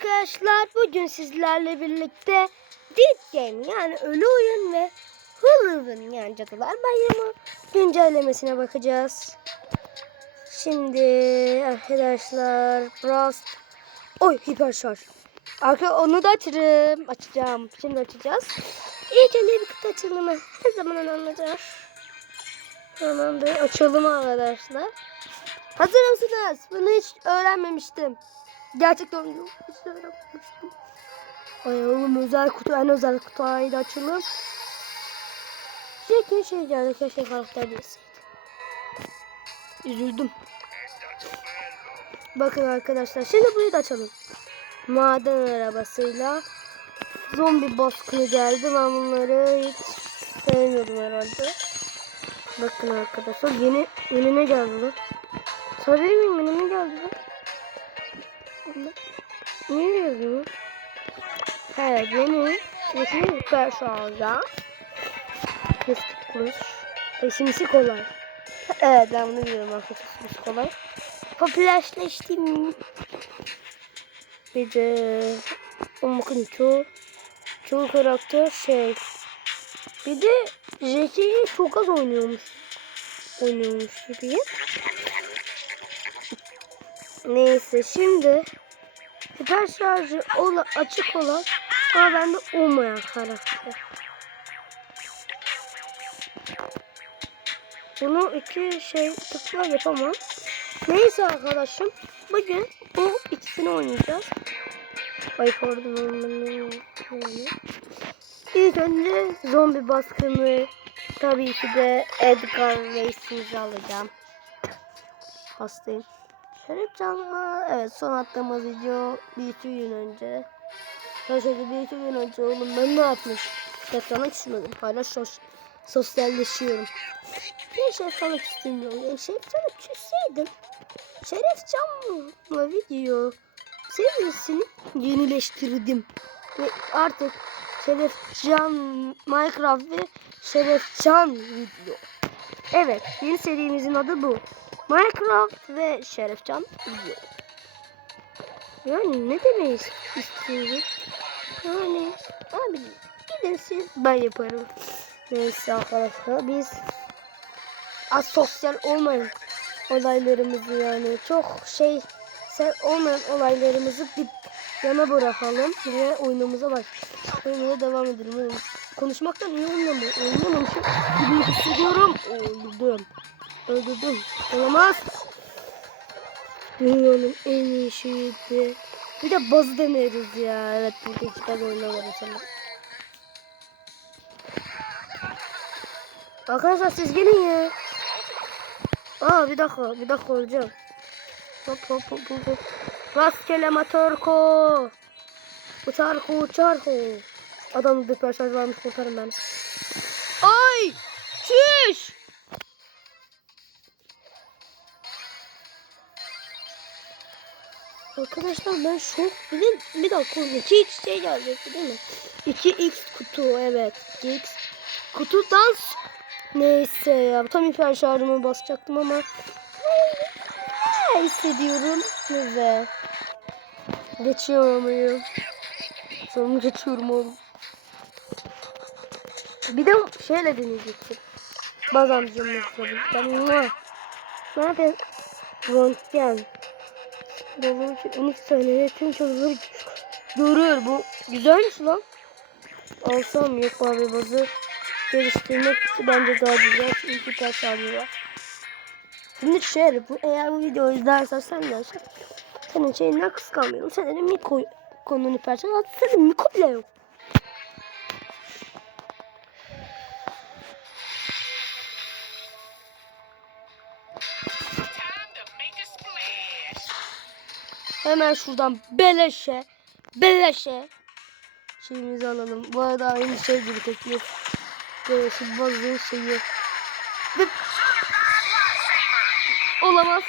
arkadaşlar bugün sizlerle birlikte Dead Game yani ölü oyun ve Halloween yani Cadılar Bayramı güncellemesine bakacağız. Şimdi arkadaşlar Brawl Oy hiper şarj. Arka onu da açarım. Açacağım. Şimdi açacağız. İlk önce bir kutu açılımı her zaman anlatacağız. Bir açalım arkadaşlar. Hazır mısınız? Bunu hiç öğrenmemiştim. Gerçekten hiç öğrenmemiştim. Ay oğlum özel kutu en özel kutu ayda açalım. Şekil şey geldi keşke karakter değilseydi. Üzüldüm. Bakın arkadaşlar şimdi bunu da açalım. Maden arabasıyla zombi baskını geldi. Ben bunları hiç sevmiyordum herhalde. Bakın arkadaşlar yeni yeni ne geldi? Tabii miyim ne geldi Allah. Niye yazıyor? Evet yeni yeni süper şarja. Kestik kuruş. Eşimsi kolay. Evet ben bunu biliyorum arkadaşlar. Kolay. Popülerleştim. Bir de bakın çoğu çoğu karakter şey. Bir de Jackie'yi çok az oynuyormuş. Oynuyormuş gibi. Neyse şimdi hiper şarjı ola, açık olan ama bende olmayan karakter. Bunu iki şey tıkla yapamam. Neyse arkadaşım bugün bu ikisini oynayacağız. Ay pardon olmanı. İlk önce zombi baskını tabii ki de Edgar Reis'imizi alacağım. Hastayım. Şerif canlı. Evet son attığımız video bir iki gün önce. Arkadaşlar bir iki gün önce oğlum ben ne yapmış? Tekrarına küsmedim. Hala sos sosyalleşiyorum. Şey sana istemiyorum. Yani Şerif sana küsseydim. Şeref Can'la video serisini yenileştirdim. Ve artık Şeref Can Minecraft ve Şeref Can video. Evet yeni serimizin adı bu. Minecraft ve Şerefcan video. Yani ne demeyi istiyorum? Yani abi gidin siz ben yaparım. Neyse arkadaşlar biz asosyal olmayın olaylarımızı yani çok şey sen olmayan olaylarımızı bir yana bırakalım ve oyunumuza baş oynamaya devam edelim. Konuşmaktan iyi oynamıyor. Oynamamışım gibi hissediyorum. Öldüm. Öldürdüm. Olamaz. Dünyanın en iyi şeyiydi. Bir de bazı deneriz ya. Evet burada iki tane oyunlar var sanırım. Arkadaşlar siz gelin ya. Aa bir dakika bir dakika öleceğim. Hop hop hop hop. hop. Rastgele motorko. Uçarko uçarko. Adam bir personel varmış kurtarın beni. Ay! Çüş! Arkadaşlar ben şok. Bir, de, bir dakika 2x şey gelecekti değil mi? 2x kutu evet. 2x kutudan neyse ya tam hiper şarjımı basacaktım ama ne hissediyorum ve geçiyorum muyum? Sonunu geçiyorum oğlum. Bir de şeyle deneyecektim. Baz amcamızla birlikte. Mua. Ne yapayım? Röntgen. Babam için 12 saniyede tüm çocukları görüyor. Bu güzelmiş lan. Alsam yok abi bazı geliştirmek bence daha güzel. Çünkü kaç abi var. Şimdi şöyle bu eğer bu videoyu izlersen sen de. Senin şeyinden kıskanmıyorum. Senin Miko konunu parçalı. Senin Miko bile yok. Hemen şuradan beleşe beleşe şeyimizi alalım. Bu arada aynı şey gibi teklif. Böyle şu bazı şeyi. Ve... Olamaz.